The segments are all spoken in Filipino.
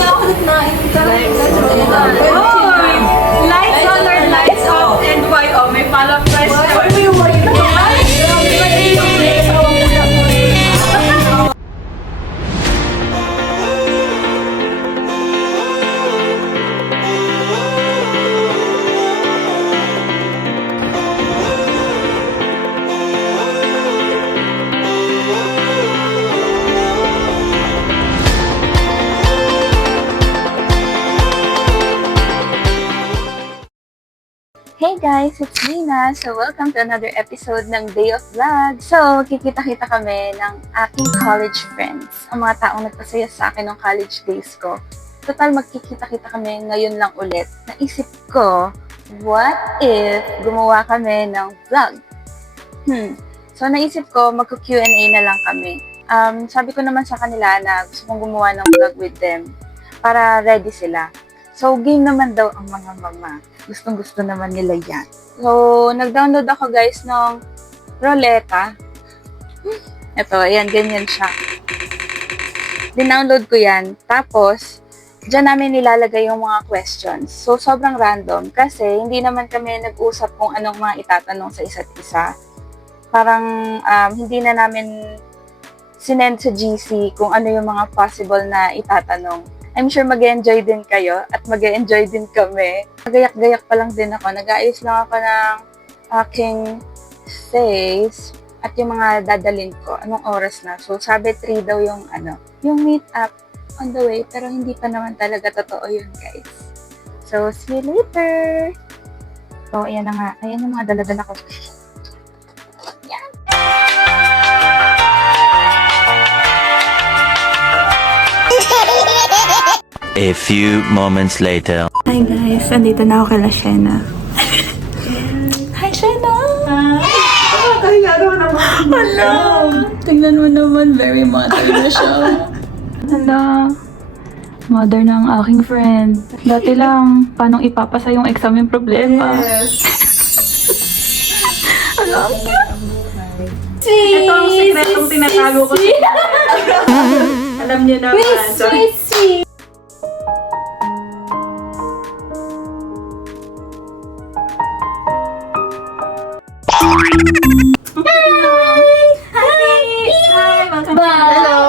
nga ako nagnain. Lights on or lights off and why? Oh, may follow-up question. Hey guys, it's Lina. So, welcome to another episode ng Day of Vlog. So, kikita-kita kami ng aking college friends. Ang mga taong nagpasaya sa akin ng college days ko. Total, magkikita-kita kami ngayon lang ulit. Naisip ko, what if gumawa kami ng vlog? So, naisip ko, magko-Q&A na lang kami. Sabi ko naman sa kanila na gusto kong gumawa ng vlog with them para ready sila. So, game naman daw ang mga mama. Gustong-gusto naman nila yan. So, nag-download ako guys ng Roleta. Ito, ayan, ganyan siya. Dinownload ko yan. Tapos, dyan namin nilalagay yung mga questions. So, sobrang random kasi hindi naman kami nag-usap kung anong mga itatanong sa isa't isa. Parang hindi na namin sinend sa GC kung ano yung mga possible na itatanong. I'm sure mag-enjoy din kayo at mag-enjoy din kami. Nagayak-gayak pa lang din ako. Nag-aayos lang ako ng aking face at yung mga dadalhin ko. Anong oras na? So, sabi 3 daw yung meet up on the way. Pero hindi pa naman talaga totoo yun, guys. So, see you later! So, ayan na nga. Ayan yung mga daladala ko. Yan! A few moments later. Hi guys, andito na ako kay Shena. Hi Shena! Hello! Tingnan mo naman, very mother na siya. Hello! Mother ng aking friend. Dati lang, paano ipapasa yung exam yung problema. Yes. Hello! Ito ang sikretong tinatago ko. Alam niyo naman. Sweet. Hi! Welcome Bye! Hello!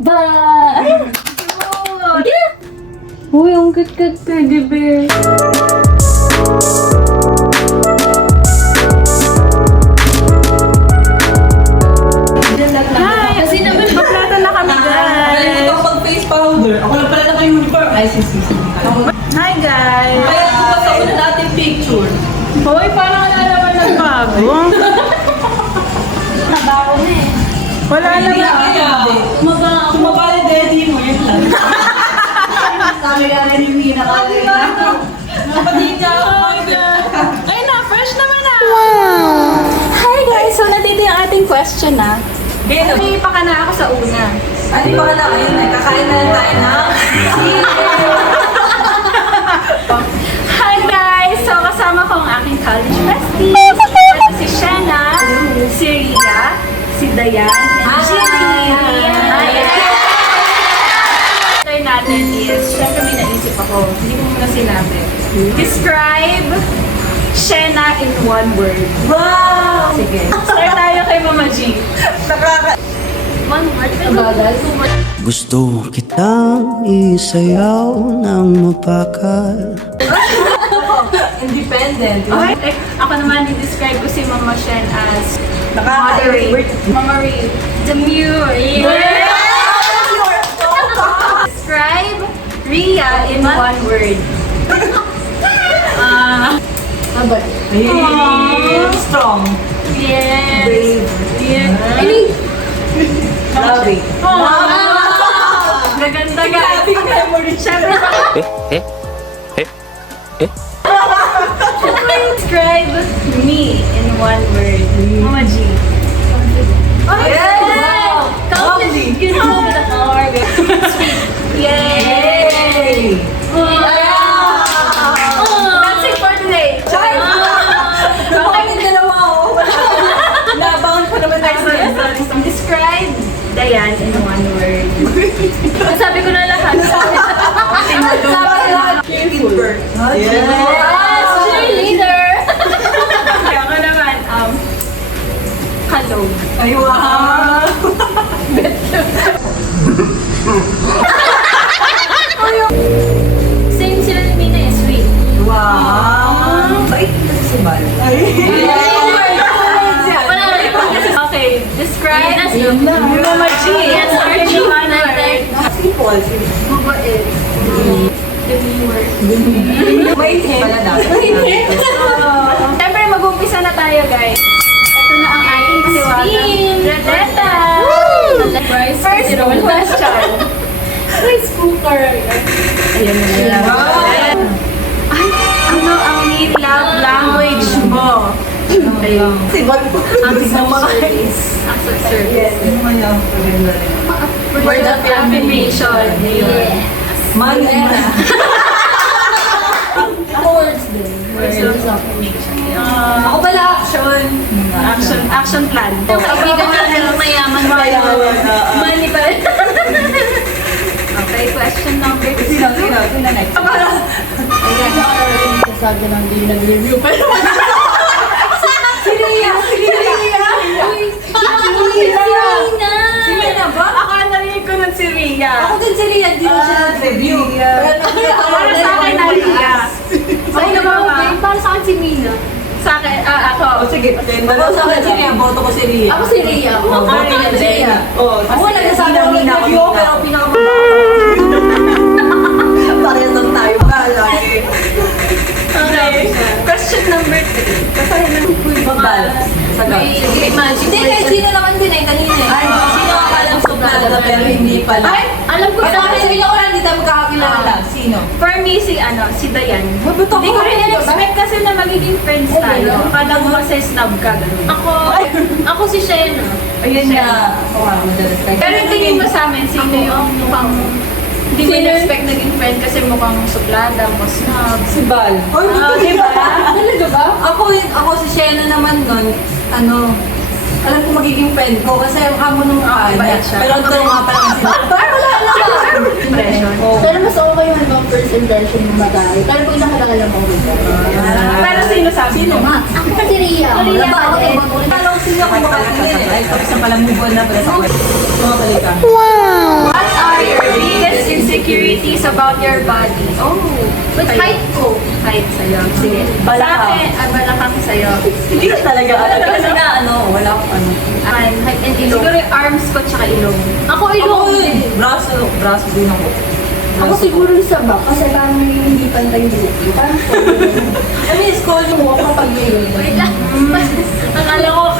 Bye! Uy, ang good teddy bear. Hi! Kasi naman, baklatan na kami guys! Ito pag face powder. Ako lang pala naka-uniform. Ay, sis. Hi guys! Kaya bukas ako na natin picture. Hoy, parang wala naman nagbago. Nabaho na eh. Wala Hindi naman. na kaya. Kumabali daddy mo yun lang. Sabi nga rin yung hinakali na. Napadita ako. Ay na, fresh naman na! Hi guys! So, nandito yung ating question na. May pa ka na ako sa una. Ano pa ka na? Ayun, kakain na tayo na. Hi guys! So, kasama ko ang aking college besties. Ito si Shena, si Ria, si Dayan, and Jimmy. Hi! Natin is, syempre may naisip ako. Hindi ko muna sinabi. Describe Shena in one word. Wow! Sige. Start tayo kay Mama G. One word? Gusto kitang isayaw ng mapakal. Independent. Okay. Ako naman, i-describe ko si Mama Shen as moderate. Mama Ray. Demure. Describe Ria in one word. Strong. Yes. Brave. Yes. Loving. Gaganda guys. Siyempre, describe me in one word. Mama G. Yes! Confident. You know the heart. Yay! That's it for today. Bakit dalawa ako? Nabangon pa naman Describe Dayan in one word. Sabi ko na lahat. Yes! Cheerleader! Ako naman, hello. Ay, wow! Same sila ni Mina, eh, sweet. Wow! Bait kasi si Bal. Wala rin po kasi. Okay, describe as Mama G. Yes, our new contact. Simple. Mabait. Demure. May pala dapat. Siyempre, mag-umpisa na tayo, guys. Ito na ang ating kasiwata. Redeta! First question. Rice cooker. Ayan na yan. Ay, ano ang need love language mo? Ayun. Si Bal po. Acts of service. Acts of service. Word of affirmation. Yes. Money. Ako words din. Words of affirmation. Ako pala action. Action plan. Kaibigan natin ng mayaman tayo. Money pa rin. Okay, question number 2. Sino next? Sabi lang, hindi nag-review pa naman. Si Rhea! Si Mina ba? Ako narinig ko nun si Rhea. Ako din si Rhea, hindi ko siya nag-review. Para sa akin na Rhea. Sa'yo na ba? Para sa akin si Mina. Sa akin, ako. O sige, ako sa akin si Ria, boto ko si Ria. Ako si Rhea. Boto ko si Ria. Ako nagsasabi ako ng review, pero parehas lang tayo. Okay. Question number 3. Kasahin ng Bal. Sagot. Magic. Hindi, kahit sino naman din eh, kanina eh. Ay, Sino ang alam sa Suplada, pero hindi pala. Ay, alam ko Basta sa kami sabihin ko lang, hindi tayo magkakakilala. Sino? For me, si Dayan. Ba't ako? Hindi ko rin expect kasi na magiging friends tayo. Akala mo kasi snob ka. Ganun. Ako si Shena. Ayun na. Wow, madalas tayo. Pero yung tingin mo sa amin, sino yung mukhang hindi mo in-expect naging friend kasi mukhang suplada, mo snob. Si Bal. Diba? Talaga ba? Ako si Shena naman nun, alam ko magiging friend ko kasi amo nung bait kanya. siya. Pero ito nga pala kasi. Pero wala naman. Impression. Pero mas okay yung hanggang first impression mo matay. Pero pag nakakilala mo ulit. Pero sino sabi mo? Ako si Ria. Ria Wala ba ako pa din. ibang Alam ko sino kung makakilala. Tapos na palang move on na pala sa mga balita. What are your biggest insecurities about your body? Oh, But height ko. height sa'yo. Sige. Balakang. Sa akin, balakang sa'yo. Hindi ko talaga alam. Kasi nga wala akong Akin, height and ilong. Siguro yung arms ko tsaka ilong. Ako Ako yun. Braso din ako. Ako siguro sa back kasi parang hindi pantay yung buhok. Parang I mean, school yung buhok kapag ngayon. Wait lang. Akala ko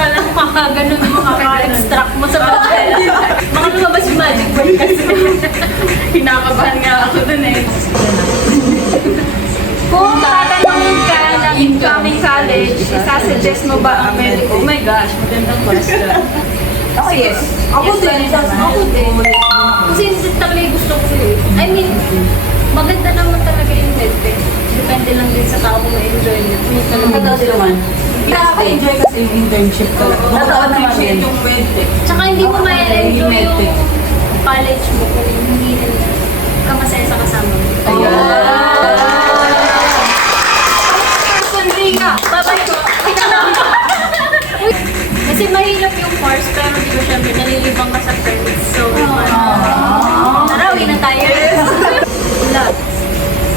ganun mo kaka-extract mo sa bagay. Baka lumabas yung magic word kasi. Pinakabahan nga ako dun eh. Kung tatanungin ka ng incoming college, isasuggest mo ba ang medical? Oh my gosh, magandang question. Ako yes. Ako din. Ako din. Kasi hindi talaga yung gusto ko eh. I mean, maganda naman talaga yung medtech. Depende lang din sa tao kung ma-enjoy niya. Maganda din naman. Nakaka-enjoy kasi yung internship ko. Nakaka-appreciate yung medtech. Tsaka hindi mo ma-enjoy yung medtech. college mo kung hindi ka masaya sa kasama mo. Sandringa! Babay ko! Kasi mahirap yung course, pero di ba syempre nalilibang ka sa friends. So, narawin na tayo. Lot.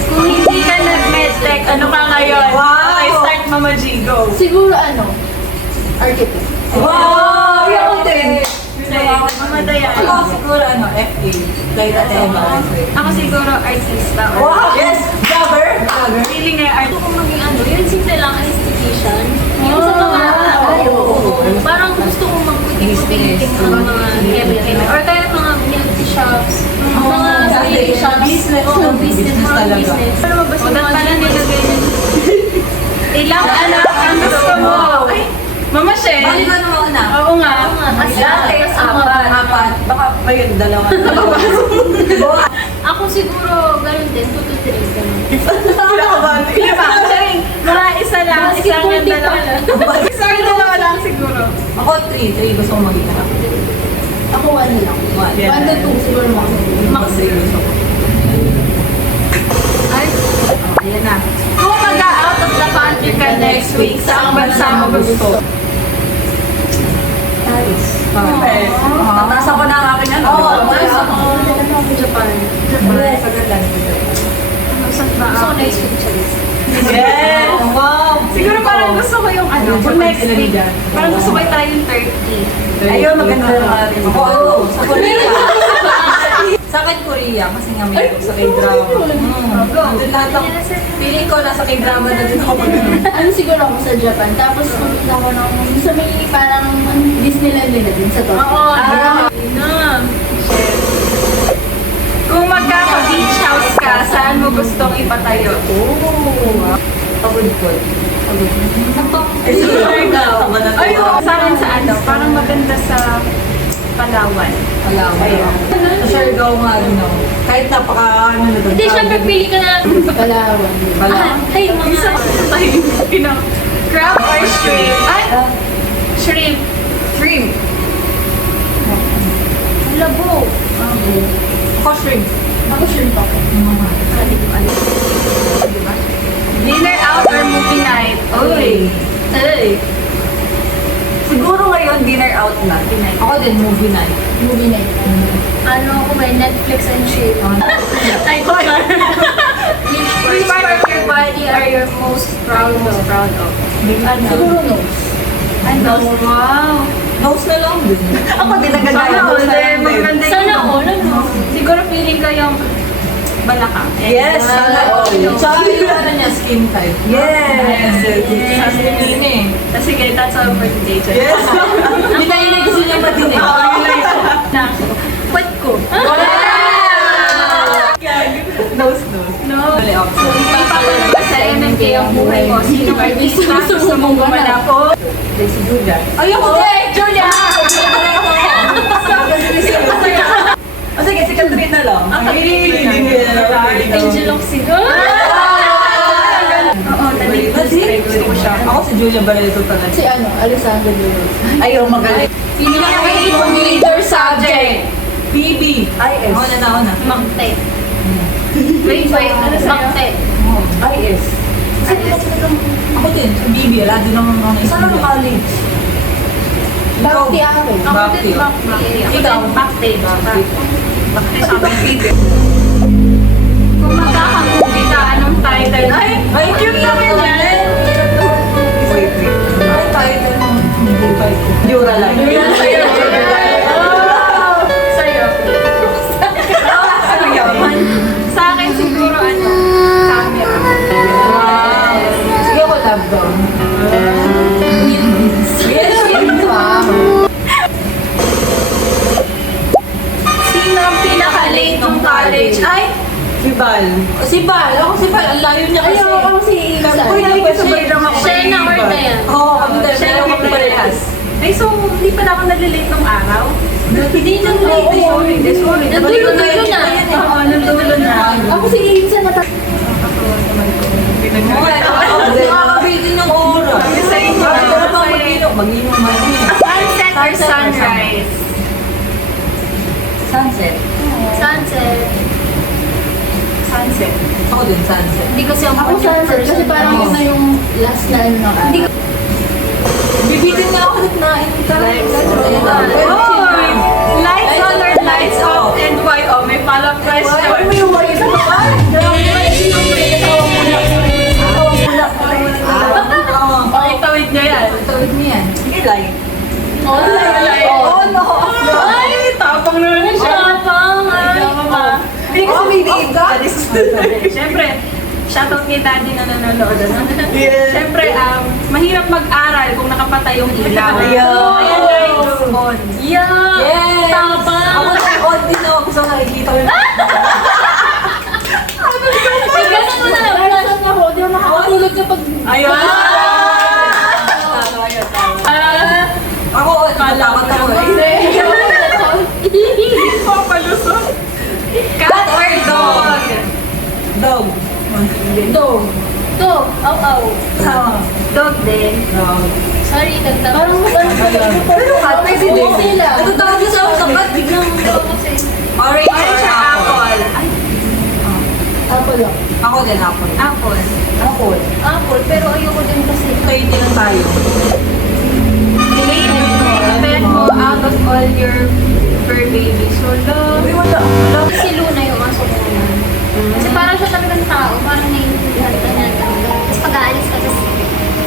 Kung hindi ka nag-medtech, ano ka ngayon? Wow! Okay, start Mama G, go. Siguro architect. Wow! Ako din. Mama Dayan. Ako siguro FA. Flight attendant. Ako siguro artista. Wow! Yes! Jobber! Feeling nga art. Kung maging yun simple lang, anesthesian. Yung sa mga, Parang gusto kong mag-puting-puting ng mga chemical. Or kaya mga milk shops. Mga sarili shops. Business. Oo, business. Mga talaga. business. Pero mabas yung mga nilagay na. Ilang anak ang gusto mo? Ay, Mama Shen. Bali ba naman na? Oo nga. As dati, Apat. Baka ayun, dalawa. Ako siguro, ganun din, 2 to 3. Ganun. Kinakabahan. Lima. Charing, mga isa lang. Isang yung dalawa lang. Isang yung dalawa lang siguro. Ako 3 gusto ko maging anak. Ako 1 lang. 1 to 2 siguro mga. Max 3 gusto ko. Ay, ayan na. week, saang bansa mo gusto? Paris. Tatasa ko na ang aking ano. Japan. Gusto ko na yung sweet chalice. Yes! Wow! Siguro parang gusto ko yung ano, for next week. Parang gusto ko i-try yung Turkey. Ayun, maganda yung akin. Oo, sa Korea. Sa akin, Korea. Kasi nga may sa K-drama. Doon lahat ng feeling ko nasa K-drama na din ako mag-ano. Ano siguro ako sa Japan. Tapos pumunta ako ng sa may parang Disneyland nila din sa Tokyo. Oo, kung magkaka-beach house ka, saan mo gustong ipatayo? Pagod ko. Ay, sa akin sa ano, parang maganda sa Palawan. Siargao nga rin ako. Kahit napaka ano na doon. Hindi, syempre pili ka na Palawan. Ay, Isa mga... crab or shrimp? Ay, shrimp. Shrimp. Labo. Ako shrimp. Ako shrimp ako. Dinner out or movie night? Uy. Ay. Siguro ngayon, dinner out na. Ako din, movie night. Movie night. Ano ako may Netflix and chill. Which part of your body are you most proud of? Siguro nose. Ano? Wow. Nose na lang din. Ako din agad Sana na. all, Maganda Sana yun. all, ano? Siguro feeling ko yung balakang. Yes, sana all. Tsaka yung ano niya, skin type. Yes. Sa skin yun eh. Sige, that's our birthday. Yes. Hindi tayo na gusto niya matinig. Na. Pat ko. Nose. No. So, ipapalagpasayo ng kayong buhay mo. Sino artista gusto mong gumanap? Si Julia. Ayoko! Julia! O sige, si Catherine na lang. Angel Oxidon. Oo, gusto ko siya. Ako si Julia Barreto talaga. Si ano, Alessandro Duros. Ayaw magaling. Pinaka-favorite major subject. PB. IS. Ako na. Makte. Wait, Makte. IS. Ako din, sa BB. Wala din naman ako. Saan ako college? Bakti ako. Ako din, bakte. Ikaw? Bakte ba? Bakte sa akin, favorite. Kung magkakamovie ka, anong title? Ay, cute naman yan! Wait. Ay, title mo. Hindi title. Jura lang. Sa'yo. Sa akin siguro camera. Sige ako, love down. Yes, Sino ang pinaka-late nung college? Ay, Si Bal. Si Bal. Ako si Bal. Ang layo niya kasi. Ayaw ako si Isa. Uy, hindi ko sa Baydang ako. Shena or Dayan? Oo, kami dahil siya siya yung kami parehas. ay, so, hindi pala ako nag-late nung araw? Hindi nang late. Sorry. Nagdulo-dulo na. Oo, nagdulo na. Ako si Isa na Nakakabitin yung oras. Kami sa inyo. Pero pa mag-inom man eh. Sunset or sunrise? Sunset. Sunset. Sunset. Ako din, sunset. Hindi kasi ako sunset kasi parang yun na yung last na ano ng araw. Bibitin niya ako na Oy! Lights on or lights off? And why? Oh, may follow-up question. Pakitawid niya yan. Tawid niya yan. Sige, like. Ay! Oh, no. Ay! Tapang naman siya. Tapang, ay. Hindi kasi Oh, may my God. Siyempre, shoutout kay daddy na nanonood. Yes. Siyempre, mahirap mag-aral kung nakapatay yung ilaw. Ayaw. Kaya lights on. Yeah! Yes! Tapang! Ako na-on din ako kasi nakikita ko yung... Ganun mo na lang. Nasaan niya ako? Di ako makakatulog kapag... Ayun! Ako, natakot ako eh. Papalusot. Cat or dog? Dog. Dog. Dog. Aw, aw. Dog din. Dog. Sorry, tagtapos. Parang Pero cat, pwede din. sila. Natutawag niya sa cat, biglang... Kasi Orange Orange or or apple? apple? Ay, apple Wala. Ako din, apple. Apple. Apple. Apple, pero ayoko din kasi. Kayo din lang tayo. Bet mo out of all your fur babies. So, Uy, wala. Wala. Si Luna yung aso ko naman. Kasi parang siya talagang tao, parang naiintindihan ka niya talaga. Tapos pag-aalis ka, tapos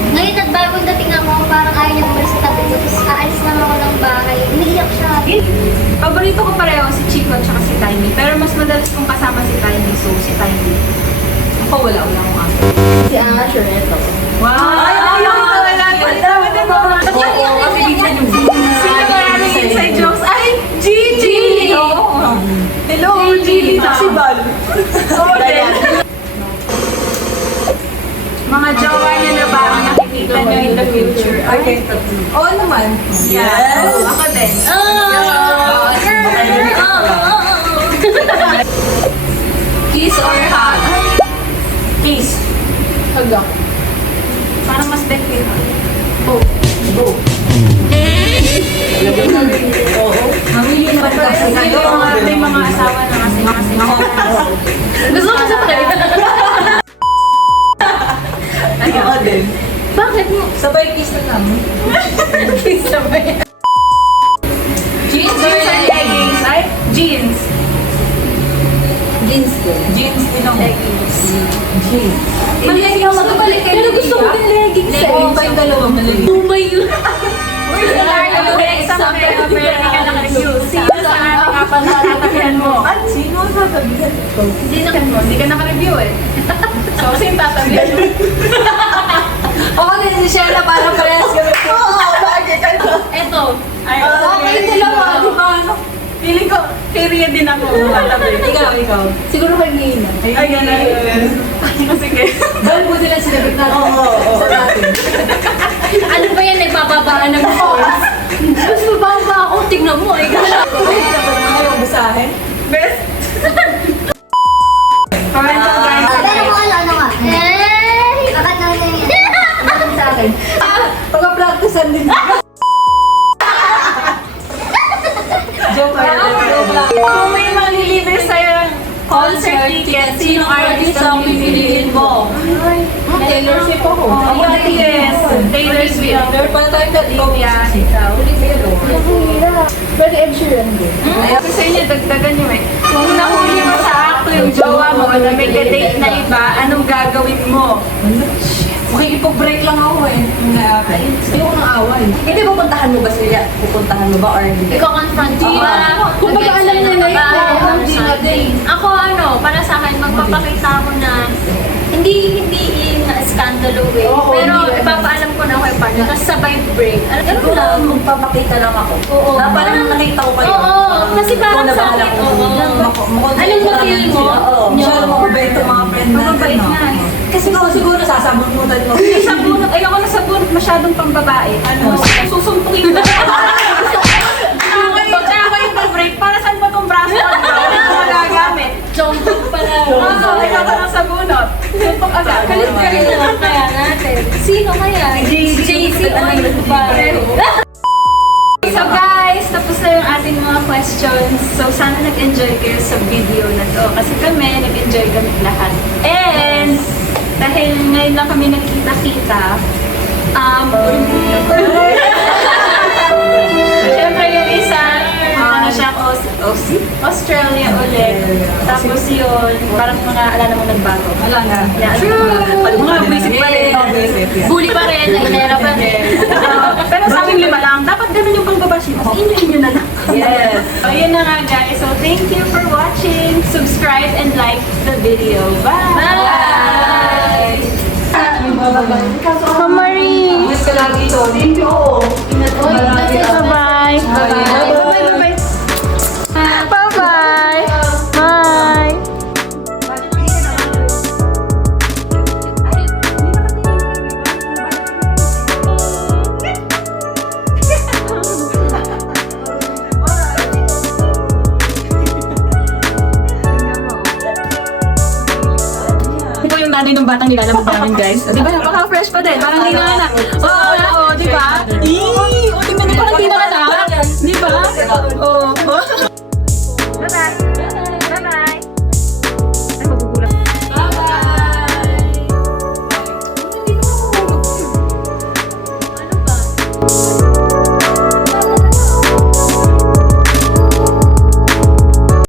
ngayon nagbagong dating ako, parang ayaw niya umalis sa tabi ko. Tapos aalis lang ako ng bahay. Umiiyak siya. paborito ko pareho si Chico at saka si Tiny. Pero mas madalas kong kasama si Tiny. So, si Tiny. Ako wala akong aso. Si Asher, eto. Wow! Oo, kasi minsan yung Sino maraming inside jokes? Ay, Gigi! Hello, Gigi! Si Bal. Mga jowa niya na ba ang nakikita niyo in the future? Okay. Oo naman. Yeah. Ako din. Kiss or hug? Kiss. Haga. Parang mas bet kayo. Go. Oo. Mamili naman kasi kayo. May mga asawa na kasi. Gusto ko sa tayo. Ako din. Bakit mo? Sabay kiss na lang. Kiss sabay. Jeans or leggings? Ay, jeans. Jeans din. Jeans din ako. Leggings. Jeans. Leggings ka balik kayo. Pero gusto ko din leggings eh. Oo, kayong dalawa malamig. Tumay yun. Uy, scenario, exam ka pero hindi ka naka-review. Sino sa ating apat na tatakihan mo? At sino ang sasabihan ko? Hindi ka naka-review eh. So, sino tatabihan mo? Ako din si Shella para parehas kami. Oo, lagi ka na. Eto. Ay, Okay, dalawa. Di ba ano? Feeling ko, period din ako. Tatabi. Ikaw. Siguro kay Nina. Ay, ganun. Sige. Dahil po nila sinabit natin. Oo. Sa natin. Ano ba yan? Nagpapabaan ng force. Mas mababa ako. Tignan mo. Ay, gano'n. Ay, dapat naman kayong basahin. Best. Comment ko guys. Pero kung ano nga. Bakit na yan? Ano sa akin? Pagka-practicean din. Joke Kung may malilibre sa'yo ng concert ticket, sino artist ang pipiliin mo? Taylor Swift ako. Ako yes. Taylor Swift. Pero pala tayo ka Olivia, ikaw. Pero Ed Sheeran din. Kasi sa inyo, dagdagan nyo eh. Kung nahuli mo sa akto yung jowa mo na may date na iba, anong gagawin mo? Makikipag-break lang ako eh. Ayoko nang away. Hindi, pupuntahan mo ba sila? Pupuntahan mo ba or hindi? Ikaw confront ko. Kung baga alam nila yun, Di na din. Ako para sa akin, magpapakita ako na hindi in skandalo way. Pero ipapaalam ko na ako yung partner. Tapos sabay break. Alam mo lang. Magpapakita lang ako. Oo. Na parang nakita ko kayo. Oo. Kasi parang sa akin. Anong ma-feel mo? Oo. Masyado mababait yung mga friend natin. Mababait no? nga eh. Kasi siguro sasabunutan mo. Hindi sa bunot. Ayoko na sa bunot. Masyadong pambabae. Susumpukin ko. Tsaka yung pag-break. Para saan ba itong braso? Hindi ko magagamit. Jumbo pala. Ikaw ka lang sa bunot. Sumpok agad. Kalit-kalit naman kaya natin. Sino kaya? JC o ano ba? So guys, tapos na yung ating mga questions. So sana nag-enjoy kayo sa video na to. Kasi kami, nag-enjoy kami lahat. And dahil ngayon lang kami nagkita-kita, syempre yung isa, ano siya, Australia ulit. Tapos yun, parang mga alala mo nagbago. Wala nga. Yeah, mga basic pa rin. Bully pa rin. Nainera pa rin. Pero sa aming lima lang, dapat ganun yung pagbabashi mo. Inyo na lang. Yes. So, yun na nga guys. So, thank you for watching. Subscribe and like the video. Bye! Mama Marie. Yes ka lagi ito. Thank you. Ingat ka lagi. Bye-bye. Bye-bye. Bye-bye. Bye. Ito yung daddy ng batang nilalabog namin guys. Di ba? Napaka-fresh pa din. Parang di na anak. Oo, di ba? Tingnan mo parang di na anak. Di ba? Oo. Bye-bye.